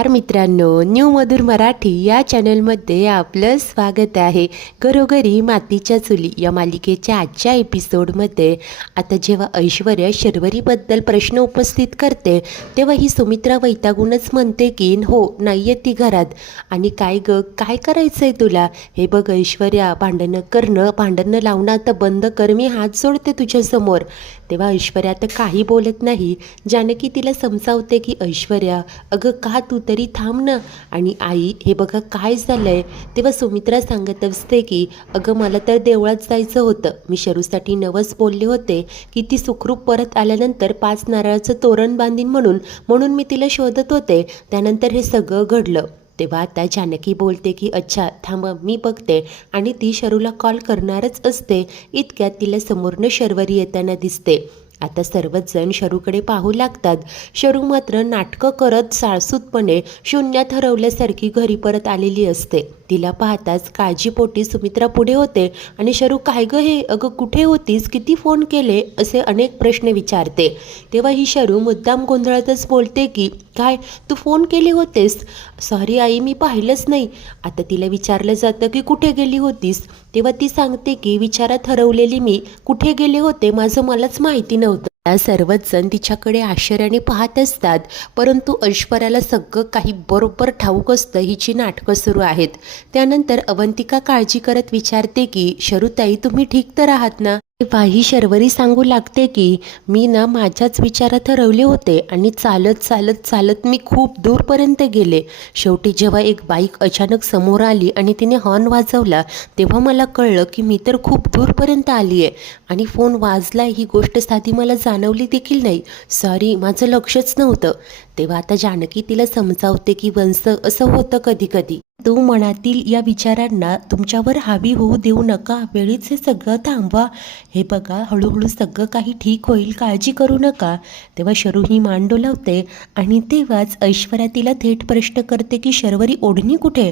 मित्रांनो, न्यू मधुर मराठी या चॅनलमध्ये आपलं स्वागत आहे. घरोघरी मातीच्या चुली या मालिकेच्या आजच्या एपिसोडमध्ये आता जेव्हा ऐश्वर्या शर्वरीबद्दल प्रश्न उपस्थित करते तेव्हा ही सुमित्रा वैतागूनच म्हणते की हो, नाही आहे ती घरात. आणि काय काय करायचं आहे तुला? हे बघ ऐश्वर्या, भांडणं लावणं आता बंद कर, मी हात जोडते तुझ्यासमोर. तेव्हा ऐश्वर्या तर काही बोलत नाही. जानकी तिला समजावते की ऐश्वर्या, अगं का तू तरी थांब ना. आणि आई, हे बघा काय झालंय. तेव्हा सुमित्रा सांगत असते की अगं मला तर देवळात जायचं होतं. मी शरूसाठी नवस बोलले होते की ती सुखरूप परत आल्यानंतर 5 नारळाचं तोरण बांधीन म्हणून मी तिला शोधत होते. त्यानंतर हे सगळं घडलं. तेव्हा आता जानकी बोलते की अच्छा थांब, मी बघते. आणि ती शरूला कॉल करणारच असते. इतक्यात तिला समोरनं शर्वरी येताना दिसते. आता सर्वच जण शरूकडे पाहू लागतात. शरू मात्र नाटकं करत साळसूतपणे शून्यात हरवल्यासारखी घरी परत आलेली असते. तिला पाहताच काळजीपोटी सुमित्रा पुढे होते आणि शरू, काय गं हे, अगं कुठे होतीस, किती फोन केले, असे अनेक प्रश्न विचारते. तेव्हा ही शरू मुद्दाम गोंधळातच बोलते की काय, तू फोन केले होतेस? सॉरी आई, मी पाहिलंच नाही. आता तिला विचारलं जातं की कुठे गेली होतीस? तेव्हा ती सांगते की विचारात हरवलेली मी, कुठे गेले होते माझं मलाच माहिती नव्हतं. सर्वच जण तिच्याकडे आश्चर्याने पाहत असतात. परंतु ऐश्वर्याला सगळं काही बरोबर ठाऊक असतं हिची नाटकं सुरू आहेत. त्यानंतर अवंतिका काळजी करत विचारते की शरूताई, तुम्ही ठीक तर आहात ना? तेव्हा ही शर्वरी सांगू लागते की मी ना माझ्याच विचारात हरवले होते आणि चालत चालत चालत मी खूप दूरपर्यंत गेले. शेवटी जेव्हा एक बाईक अचानक समोर आली आणि तिने हॉर्न वाजवला तेव्हा मला कळलं की मी तर खूप दूरपर्यंत आली आहे आणि फोन वाजला ही गोष्ट साधी मला जाणवली देखील नाही. सॉरी, माझं लक्षच नव्हतं. तेव्हा आता जानकी तिला समजावते की वंश, असं होतं कधी कधी. तू मनातील या विचारांना तुमच्यावर हावी होऊ देऊ नका. वेळीच हे सगळं थांबवा. हे बघा, हळूहळू सगळं काही ठीक होईल, काळजी करू नका. तेव्हा शरू ही मान डोलावते आणि तेव्हाच ऐश्वर्या तिला थेट प्रश्न करते की शर्वरी, ओढणी कुठे?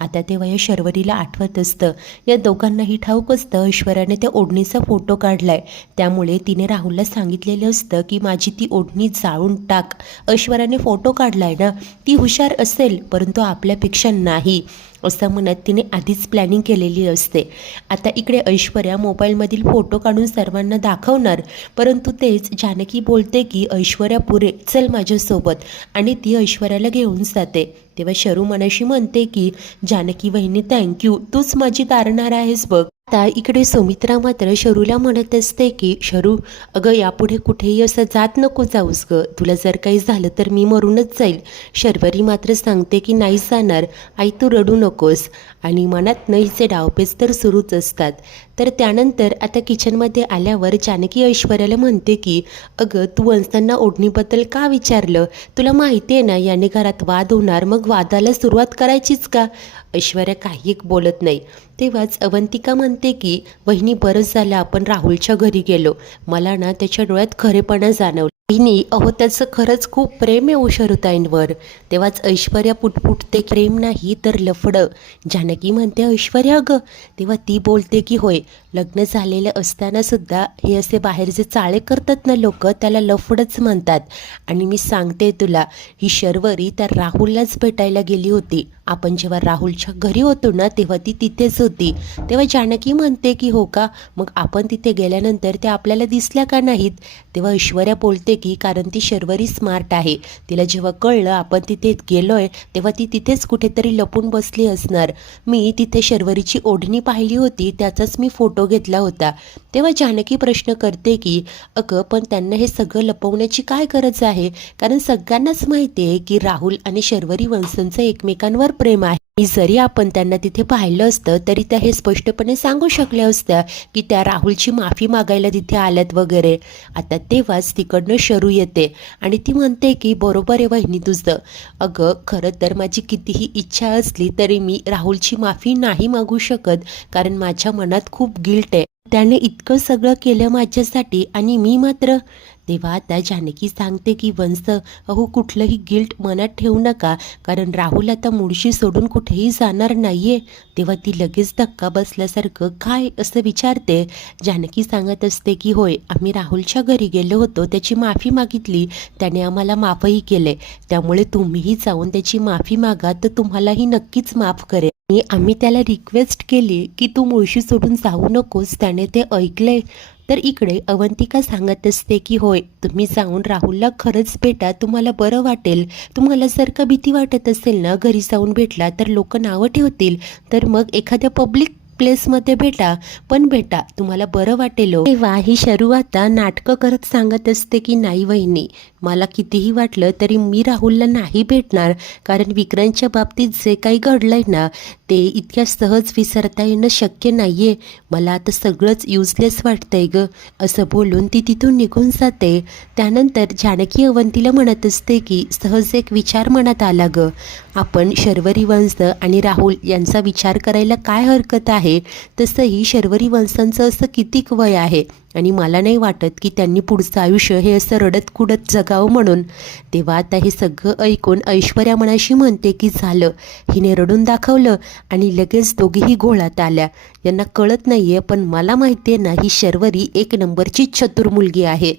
आता तेव्हा या शर्वरीला आठवत असतं, या दोघांनाही ठाऊक असतं ऐश्वर्याने त्या ओढणीचा फोटो काढलाय. त्यामुळे तिने राहुलला सांगितलेलं असतं की माझी ती ओढणी जाळून टाक. ऐश्वर्याने फोटो काढलाय ना, ती हुशार असेल परंतु आपल्यापेक्षा नाही, असं म्हणत तिने आधीच प्लॅनिंग केलेली असते. आता इकडे ऐश्वर्या मोबाईलमधील फोटो काढून सर्वांना दाखवणार. परंतु तेच जानकी बोलते की ऐश्वर्या पुरे, चल माझ्यासोबत. आणि ती ऐश्वर्याला घेऊन जाते. तेव्हा शरू मनाशी म्हणते की जानकी वहिनी, थँक्यू, तूच माझी तारणार आहेस बघ. आता इकडे सुमित्रा मात्र शरूला म्हणत असते की शरू, अगं यापुढे कुठेही असं जात नको जाऊस ग, तुला जर काही झालं तर मी मरूनच जाईल. शर्वरी मात्र सांगते की नाही जाणार आई, तू रडू नकोस. आणि मनात हिचे डावपेच तर सुरूच असतात. तर त्यानंतर आता किचनमध्ये आल्यावर जानकी ऐश्वर्याला म्हणते की अगं, तू वंशांना ओढणीबद्दल का विचारलं? तुला माहिती आहे ना याने घरात वाद होणार, मग वादाला सुरुवात करायचीच का? ऐश्वर्या काही एक बोलत नाही. तेव्हाच अवंतिका म्हणते की वहिनी, बरंच झालं आपण राहुलच्या घरी गेलो. मला ना त्याच्या डोळ्यात खरेपणा जाणवला. वहिनी, अहो त्याचं खरंच खूप प्रेम आहे शरूताईंवर. तेव्हाच ऐश्वर्या पुटपुटते, प्रेम नाही तर लफडं. जानकी म्हणते ऐश्वर्या अगं. तेव्हा ती बोलते की होय, लग्न झालेलं असताना सुद्धा हे असे बाहेरचे चाळे करतात ना लोक, त्याला लफडच म्हणतात. आणि मी सांगते तुला, ही शर्वरी त्या राहुललाच भेटायला गेली होती. आपण जेव्हा राहुलच्या घरी होतो ना तेव्हा ती तिथेच होती. तेव्हा जानकी म्हणते की हो का, मग आपण तिथे गेल्यानंतर त्या आपल्याला दिसल्या का नाहीत? तेव्हा ऐश्वर्या बोलते की कारण ती शर्वरी स्मार्ट आहे. तिला जेव्हा कळलं आपण तिथे गेलोय तेव्हा ती तिथेच कुठेतरी लपून बसली असणार. मी तिथे शर्वरीची ओढणी पाहिली होती, त्याचाच मी फोटो घेतला होता. तेव्हा जानकी प्रश्न करते की अगं, पण त्यांना हे सगळं लपवण्याची काय गरज आहे? कारण सगळ्यांनाच माहिती आहे की राहुल आणि शर्वरी वंशांचं एकमेकांवर प्रेम आहे. जरी आपण त्यांना तिथे पाहिलं असतं तरी त्या हे स्पष्टपणे सांगू शकल्या असत्या की त्या राहुलची माफी मागायला तिथे आल्यात वगैरे. आता तेव्हाच तिकडनं शरू येते आणि ती म्हणते की बरोबर आहे वहिनी तुझं. अगं, खरं तर माझी कितीही इच्छा असली तरी मी राहुलची माफी नाही मागू शकत, कारण माझ्या मनात खूप गिल्ट आहे. त्याने इतकं सगळं केलं माझ्यासाठी आणि मी मात्र तेव्हा आता जानकी सांगते की वंश, अहो कुठलंही गिल्ट मनात ठेवू नका, कारण राहुल आता मुळशी सोडून कुठेही जाणार नाहीये. तेव्हा ती लगेच धक्का बसल्यासारखं काय असं विचारते. जानकी सांगत असते की होय, आम्ही राहुलच्या घरी गेलो होतो, त्याची माफी मागितली, त्याने आम्हाला माफही केले, त्यामुळे तुम्हीही जाऊन त्याची माफी मागा, तर तुम्हालाही नक्कीच माफ करेल. आणि आम्ही त्याला रिक्वेस्ट केली की तू मुळशी सोडून जाऊ नकोस, त्याने ते ऐकलंय. तर इकडे अवंतिका सांगत असते की होय, तुम्ही जाऊन राहुलला खरंच भेटा, तुम्हाला बरं वाटेल. तुम्हाला जर का भीती वाटत असेल ना, घरी जाऊन भेटला तर लोक नावं ठेवतील, तर मग एखाद्या पब्लिक प्लेसमध्ये भेटा, पण भेटा, तुम्हाला बरं वाटेल हो. तेव्हा ही शरू आता नाटकं करत सांगत असते की नाही वहिनी, मला कितीही वाटलं तरी मी राहुलला नाही भेटणार, कारण विक्रांतच्या बाबतीत जे काही घडलंय ना, ते इतक्या सहज विसरता येणं शक्य नाहीये. मला आता सगळंच युजलेस वाटतंय ग, असं बोलून ती तिथून निघून जाते. त्यानंतर जानकी अवंतीला म्हणत असते की सहज एक विचार मनात आला ग, आपण शर्वरी वंश आणि राहुल यांचा विचार करायला काय हरकत आहे. तसंही शर्वरी वंशांचं असं कितीक वय आहे, आणि मला नाही वाटत की त्यांनी पुढचं आयुष्य हे असं रडत कुडत जगावं म्हणून. तेव्हा आता हे सगळं ऐकून ऐश्वर्या मनाशी म्हणते की झालं, हिने रडून दाखवलं आणि लगेच दोघीही घोळात आल्या. यांना कळत नाहीये, पण मला माहिती आहे ना, ही शर्वरी एक नंबरची चतुर मुलगी आहे.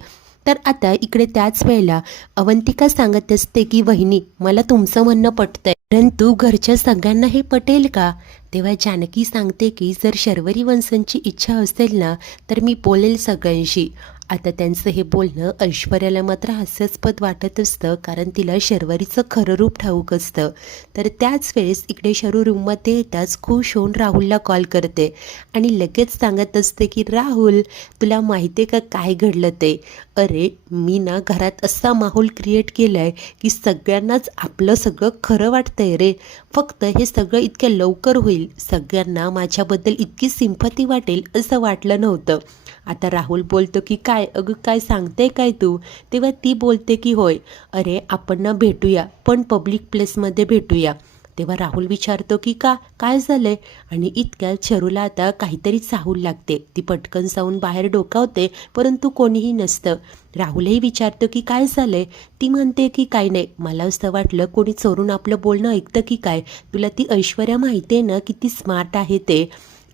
तर आता इकडे त्याच वेळेला अवंतिका सांगत असते की वहिनी, मला तुमचं म्हणणं पटतंय, परंतु घरच्या सगळ्यांना हे पटेल का. तेव्हा जानकी सांगते की जर शर्वरी वंशांची इच्छा असेल ना, तर मी बोलेल सगळ्यांशी. आता त्यांचं हे बोलणं ऐश्वर्याला मात्र हास्यास्पद वाटत असतं, कारण तिला शर्वरीचं खरं रूप ठाऊक असतं. तर त्याच वेळेस इकडे शरू रूममध्ये येताच खुश होऊन राहुलला कॉल करते आणि लगेच सांगत असते की राहुल, तुला माहिती आहे का काय घडलं ते. अरे मी ना घरात असा माहोल क्रिएट केला आहे की सगळ्यांनाच आपलं सगळं खरं वाटतंय रे. फक्त हे सगळं इतक्या लवकर होईल, सगळ्यांना माझ्याबद्दल इतकी सिंपती वाटेल असं वाटलं नव्हतं. आता राहुल बोलतो की काय अगं, काय सांगते काय तू. तेव्हा ती बोलते की होय, अरे आपण ना भेटूया, पण पब्लिक प्लेसमध्ये भेटूया. तेव्हा राहुल विचारतो की का, काय झालंय. आणि इतक्यात शरूला आता काहीतरी चाहूल लागते. ती पटकन जाऊन बाहेर डोकावते, परंतु कोणीही नसतं. राहुलही विचारतो की काय झालंय. ती म्हणते की काही नाही, मला असं वाटलं कोणी चोरून आपलं बोलणं ऐकतं की काय. तुला ती ऐश्वर्या माहिती आहे ना, किती स्मार्ट आहे ते.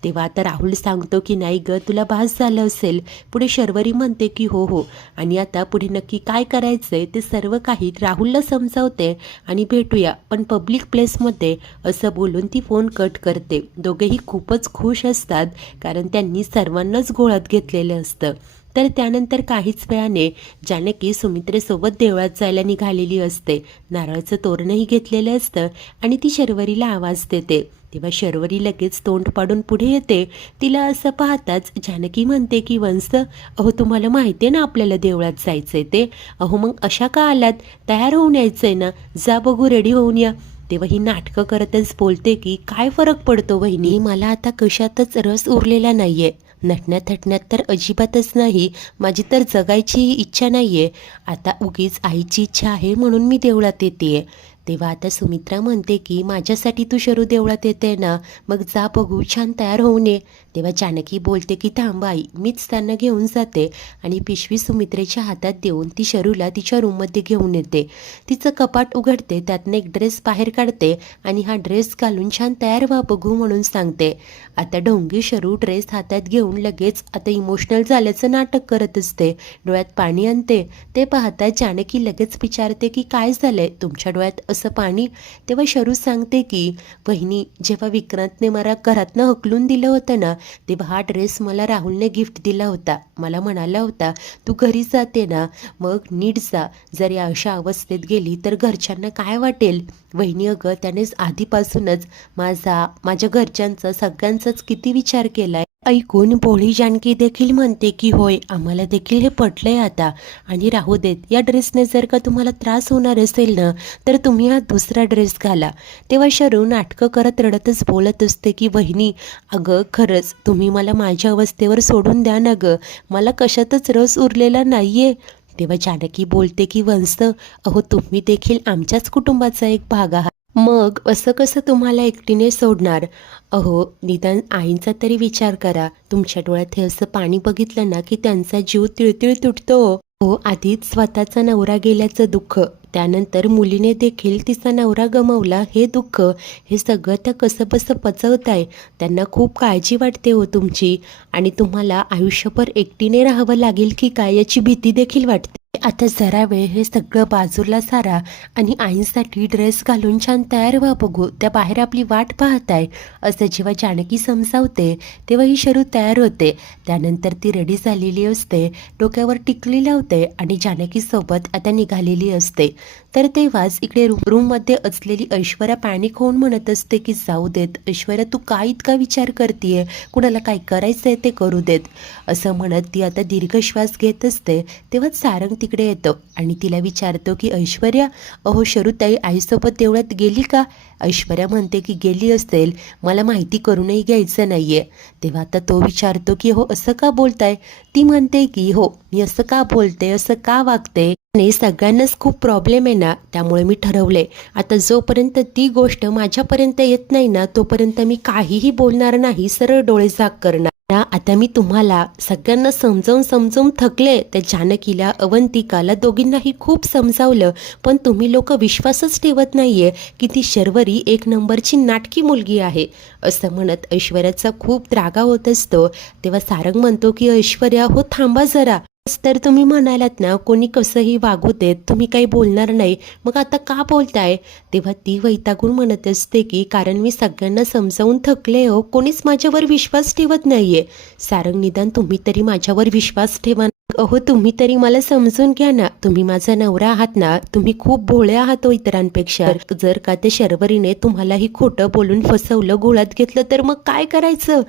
तेव्हा आता राहुल सांगतो की नाही ग, तुला भास झालं असेल. पुढे शर्वरी म्हणते की हो हो, आणि आता पुढे नक्की काय करायचंय ते सर्व काही राहुलला समजावते आणि भेटूया, पण पब्लिक प्लेसमध्ये, असं बोलून ती फोन कट करते. दोघेही खूपच खुश असतात, कारण त्यांनी सर्वांनाच घोळात घेतलेलं असतं. तर त्यानंतर काहीच वेळाने जानकी सुमित्रेसोबत देवळात जायला निघालेली असते. नारळाचं तोरणही घेतलेलं असतं आणि ती शर्वरीला आवाज देते. तेव्हा शर्वरी लगेच तोंड पाडून पुढे येते. तिला असं पाहताच जानकी म्हणते की वंश, अहो तुम्हाला माहिती आहे ना आपल्याला देवळात जायचंय ते. अहो मग अशा का आलात, तयार होऊन यायचंय ना, जा बघू रेडी होऊन या. तेव्हा ही नाटकं करतच बोलते की काय फरक पडतो वहिनी, मला आता कशातच रस उरलेला नाहीये. नटण्यात थटण्यात तर अजिबातच नाही. माझी तर जगायची इच्छा नाहीये. आता उगीच आईची इच्छा आहे म्हणून मी देवळात येतेय. तेव्हा आता सुमित्रा म्हणते की माझ्यासाठी तू शरू देवळात येते ना, मग जा बघू, छान तयार होऊन ये. तेव्हा जानकी बोलते की थांब आई, मीच त्यांना घेऊन जाते. आणि पिशवी सुमित्रेच्या हातात देऊन ती शरूला तिच्या रूममध्ये घेऊन येते. तिचं कपाट उघडते, त्यातनं एक ड्रेस बाहेर काढते आणि हा ड्रेस घालून छान तयार व्हा बघू म्हणून सांगते. आता ढोंगी शरू ड्रेस हातात घेऊन लगेच आता इमोशनल झाल्याचं नाटक करत असते. डोळ्यात पाणी आणते. ते पाहता जानकी लगेच विचारते की काय झालंय तुमच्या डोळ्यात असं पाणी. तेव्हा शरू सांगते की वहिनी, जेव्हा विक्रांतने मला घरातनं हकलून दिलं होतं ना, तेव्हा हा ड्रेस मला राहुलने गिफ्ट दिला होता. मला म्हणाला होता तू घरी जाते ना, मग नीट जा, जर या अशा अवस्थेत गेली तर घरच्यांना काय वाटेल. वहिनी अगं, त्यानेच आधीपासूनच माझ्या घरच्यांचा सगळ्यांचाच किती विचार केलाय. ऐकून भोळी जानकी देखील म्हणते की होय, आम्हाला देखील हे पटलंय आता, आणि राहू देत, या ड्रेसने जर का तुम्हाला त्रास होणार असेल ना, तर तुम्ही हा दुसरा ड्रेस घाला. तेव्हा शरू नाटकं करत रडतच बोलत असते की वहिनी, अगं खरंच तुम्ही मला माझ्या अवस्थेवर सोडून द्या ना गं, मला कशातच रस उरलेला नाहीये. तेव्हा जानकी बोलते की वंश, अहो तुम्ही देखील आमच्याच कुटुंबाचा एक भाग आहात, मग असं कसं तुम्हाला एकटीने सोडणार. अहो निदान आईंचा तरी विचार करा. तुमच्या डोळ्यात हे असं पाणी बघितलं ना की त्यांचा जीव तिळतिळ तुटतो. हो, आधीच स्वतःचा नवरा गेल्याचं दुःख, त्यानंतर मुलीने देखील तिचा नवरा गमावला हे दुःख, हे सगळं त्या कसंबसं पचवताय. त्यांना खूप काळजी वाटते हो तुमची आणि तुम्हाला आयुष्यभर एकटीने राहावं लागेल की काय याची भीती देखील वाटते. आता जरा वेळ हे सगळं बाजूला सारा आणि आईंसाठी ड्रेस घालून छान तयार व्हा बघू. त्या बाहेर आपली वाट पाहताय. असं जेव्हा जानकी समजावते तेव्हा ही शरू तयार होते. त्यानंतर ती रेडी झालेली असते, डोक्यावर टिकली लावते आणि जानकीसोबत आता निघालेली असते. तर तेव्हाच इकडे रूममध्ये असलेली ऐश्वर्या पॅनिक होऊन म्हणत असते की जाऊ देत ऐश्वर्या, तू का इतका विचार करतीये, कुणाला काय करायचंय ते करू देत. असं म्हणत ती आता दीर्घ श्वास घेत असते. तेव्हा सारंग तिकडे येतो आणि तिला विचारतो की ऐश्वर्या, अहो शरूताई आईसोबत देवळात गेली का? ऐश्वर्या म्हणते की गेली असेल, मला माहिती करूनही घ्यायचं नाहीये. तेव्हा आता तो विचारतो की हो असं का बोलताय? ती म्हणते की हो, मी असं का बोलते, असं का वागते आणि सगळ्यांनाच खूप प्रॉब्लेम आहे ना, त्यामुळे मी ठरवले आता जोपर्यंत ती गोष्ट माझ्यापर्यंत येत नाही ना तोपर्यंत मी काहीही बोलणार नाही, सरळ डोळे झाक करणार. आता मी तुम्हाला सगळ्यांना समजावून समजावून थकले. त्या जानकीला, अवंतिकाला दोघींनाही खूप समजावलं, पण तुम्ही लोक विश्वासच ठेवत नाहीये की ती शर्वरी एक नंबरची नाटकी मुलगी आहे. असं म्हणत ऐश्वर्याचा खूप रागा होत असतो. तेव्हा सारंग म्हणतो की ऐश्वर्या, हो थांबा जरा. तर तुम्ही म्हणालात ना कोणी कसंही वागू देत, तुम्ही काही बोलणार नाही, मग आता का बोलताय? तेव्हा ती वैतागून म्हणत असते की कारण मी सगळ्यांना समजावून थकले हो, कोणीच माझ्यावर विश्वास ठेवत नाहीये. सारंग, निदान तुम्ही तरी माझ्यावर विश्वास ठेवा ना. अहो तुम्ही तरी मला समजून घ्या ना, तुम्ही माझा नवरा आहात ना, तुम्ही खूप भोळे आहात हो इतरांपेक्षा. जर का त्या शर्वरीने तुम्हालाही खोटं बोलून फसवलं, गोळ्यात घेतलं तर मग काय करायचं?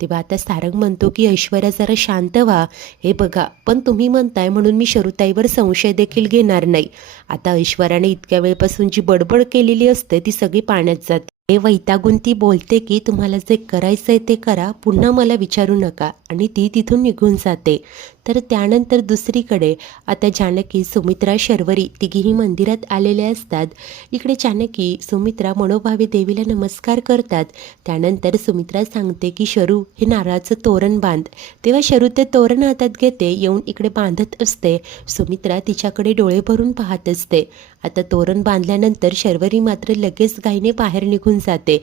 तेव्हा आता सारंग म्हणतो की ऐश्वर्या जरा शांत व्हा. हे बघा, पण तुम्ही म्हणताय म्हणून मी शरुताईवर संशय देखील घेणार नाही. आता ऐश्वर्याने इतक्या वेळपासून जी बडबड केलेली असते ती सगळी पाण्यात जाते. हे वैतागून ती बोलते की तुम्हाला जे करायचंय ते करा, पुन्हा मला विचारू नका, आणि ती तिथून निघून जाते. तर त्यानंतर दुसरीकडे आता जानकी, सुमित्रा, शर्वरी तिघीही मंदिरात आलेल्या असतात. इकडे जानकी, सुमित्रा मनोभावे देवीला नमस्कार करतात. त्यानंतर सुमित्रा सांगते की शरू, हे नारळाचं तोरण बांध. तेव्हा शरू ते तोरण हातात घेते, येऊन इकडे बांधत असते. सुमित्रा तिच्याकडे डोळे भरून पाहत असते. आता तोरण बांधल्यानंतर शर्वरी मात्र लगेच घाईने बाहेर निघून जाते.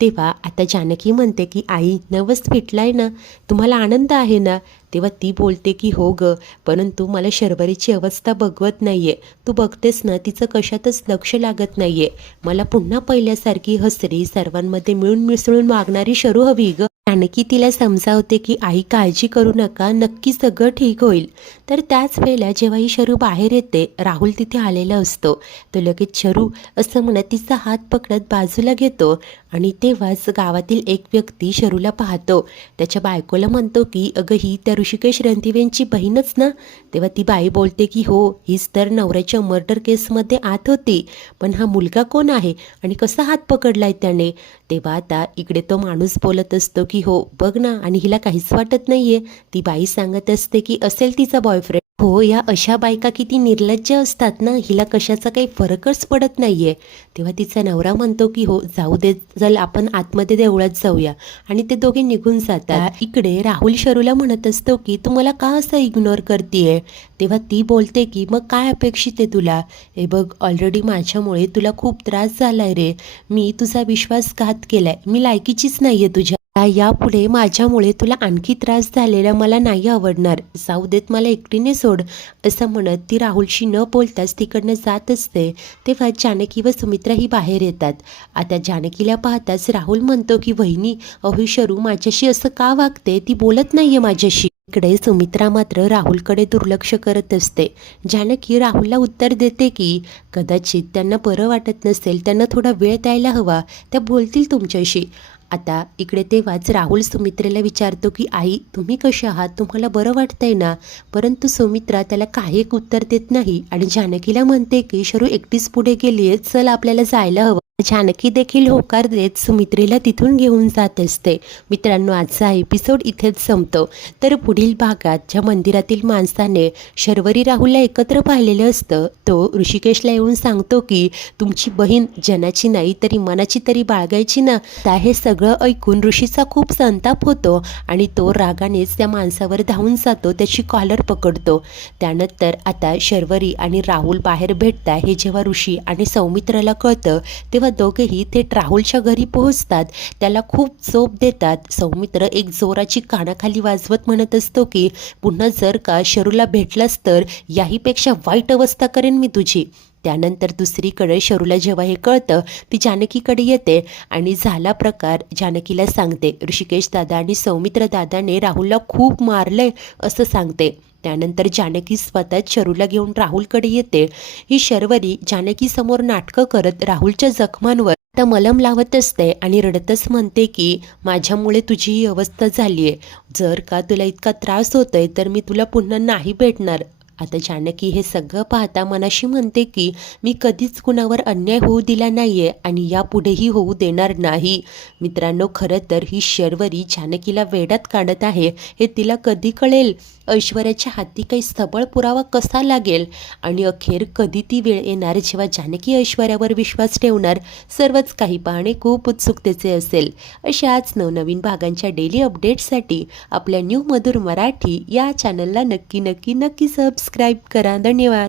तेव्हा आता जानकी म्हणते की आई, नवस फिटलाय ना, तुम्हाला आनंद आहे ना? तेव्हा ती बोलते की हो ग, परंतु मला शर्वरीची अवस्था बघवत नाहीये. तू बघतेस ना, तिचं कशातच लक्ष लागत नाहीये. मला पुन्हा पहिल्यासारखी हसरी, सर्वांमध्ये मिळून मिसळून वागणारी शरू हवी ग. जानकी तिला समजावते की आई काळजी करू नका, नक्की सगळं ठीक होईल. तर त्याच वेळेला जेव्हा ही शरू बाहेर येते, राहुल तिथे आलेला असतो. तो लगेच शरू असं म्हणत तिचा हात पकडत बाजूला घेतो आणि तेव्हाच गावातील एक व्यक्ती शरूला पाहतो. त्याच्या बायकोला म्हणतो की अगं, ही त्या ऋषिकेश रणदिवेंची बहीणच ना? तेव्हा ती बाई बोलते की हो, हीच तर नवऱ्याच्या मर्डर केसमध्ये आत होती. पण हा मुलगा कोण आहे आणि कसा हात पकडलाय त्याने? तेव्हा आता इकडे तो माणूस बोलत असतो की हो बघ ना, आणि हिला काहीच वाटत नाहीये. ती बाई सांगत असते की असेल तिचा बॉयफ्रेंड. हो, या अशा बायका किती निर्लज्ज असतात ना, हिला कशाचा काही फरकच पडत नाहीये. तेव्हा तिचा नवरा म्हणतो की हो जाऊ दे, चल आपण आतमध्ये देवळात जाऊया, आणि ते दोघे निघून जातात. इकडे राहुल शरूला म्हणत असतो की तू मला का असं इग्नोर करतीये? तेव्हा ती बोलते की मग काय अपेक्षित आहे तुला? हे बघ, ऑलरेडी माझ्यामुळे तुला खूप त्रास झालाय रे. मी तुझा विश्वासघात केलाय, मी लायकीचीच नाहीये तुझ्या. यापुढे माझ्यामुळे तुला आणखी त्रास झालेला मला नाही आवडणार. जाऊ देत, मला एकटीने सोड. असं म्हणत ती राहुलशी न बोलताच तिकडनं जात असते. तेव्हा जानकी व सुमित्रा ही बाहेर येतात. आता जानकीला पाहताच राहुल म्हणतो की वहिनी, अहो शरू माझ्याशी असं का वागते, ती बोलत नाहीये माझ्याशी. इकडे सुमित्रा मात्र राहुलकडे दुर्लक्ष करत असते. जानकी राहुलला उत्तर देते की कदाचित त्यांना बरं वाटत नसेल, त्यांना थोडा वेळ द्यायला हवा, त्या बोलतील तुमच्याशी. आता इकडे तेव्हाच राहुल सुमित्रेला विचारतो की आई, तुम्ही कशा आहात, तुम्हाला बरं वाटतंय ना? परंतु सुमित्रा त्याला काही एक उत्तर देत नाही आणि जानकीला म्हणते की शरू एकटीच पुढे गेलीये, चल आपल्याला जायला हवं. जानकी देखील होकार देत सुमित्रेला तिथून घेऊन जात असते. मित्रांनो, आजचा एपिसोड इथेच संपतो. तर पुढील भागात ज्या मंदिरातील माणसाने शर्वरी राहुलला एकत्र पाहिलेलं असतं, तो ऋषिकेशला येऊन सांगतो की तुमची बहीण जनाची नाही तरी मनाची तरी बाळगायची ना. आता हे सगळं ऐकून ऋषीचा खूप संताप होतो आणि तो रागानेच त्या माणसावर धावून जातो, त्याची कॉलर पकडतो. त्यानंतर आता शर्वरी आणि राहुल बाहेर भेटतात हे जेव्हा ऋषी आणि सौमित्राला कळतं तेव्हा दोघेही थेट राहुलच्या घरी पोहोचतात. त्याला खूप चोप देतात. सौमित्र एक जोराची कानाखाली वाजवत म्हणत असतो की पुन्हा जर का शरूला भेटलास तर याहीपेक्षा वाईट अवस्था करेन मी तुझी. त्यानंतर दुसरीकडे शरूला जेव्हा हे कळतं ती जानकीकडे येते आणि झाला प्रकार जानकीला सांगते. ऋषिकेश दादा आणि सौमित्र दादाने राहुलला खूप मारलंय असं सांगते. त्यानंतर जानकी स्वतःच शरूला घेऊन राहुलकडे येते. ही शर्वरी जानकीसमोर नाटकं करत राहुलच्या जखमांवर आता मलम लावत असते आणि रडतच म्हणते की माझ्यामुळे तुझी ही अवस्था झाली आहे. जर का तुला इतका त्रास होतोय तर मी तुला पुन्हा नाही भेटणार. आता जानकी हे सगळं पाहता मनाशी म्हणते की मी कधीच कुणावर अन्याय होऊ दिला नाहीये आणि यापुढेही होऊ देणार नाही. मित्रांनो, खरं तर ही शर्वरी जानकीला वेड्यात काढत आहे हे तिला कधी कळेल? ऐश्वर्याच्या हाती काही सबळ पुरावा कसा लागेल? आणि अखेर कधी ती वेळ येणार जेव्हा जानकी ऐश्वर्यावर विश्वास ठेवणार? सर्वच काही पाहणे खूप उत्सुकतेचे असेल. अशाच नवनवीन भागांच्या डेली अपडेट्ससाठी आपल्या न्यू मधुर मराठी या चॅनलला नक्की सबस्क्राईब करा. धन्यवाद.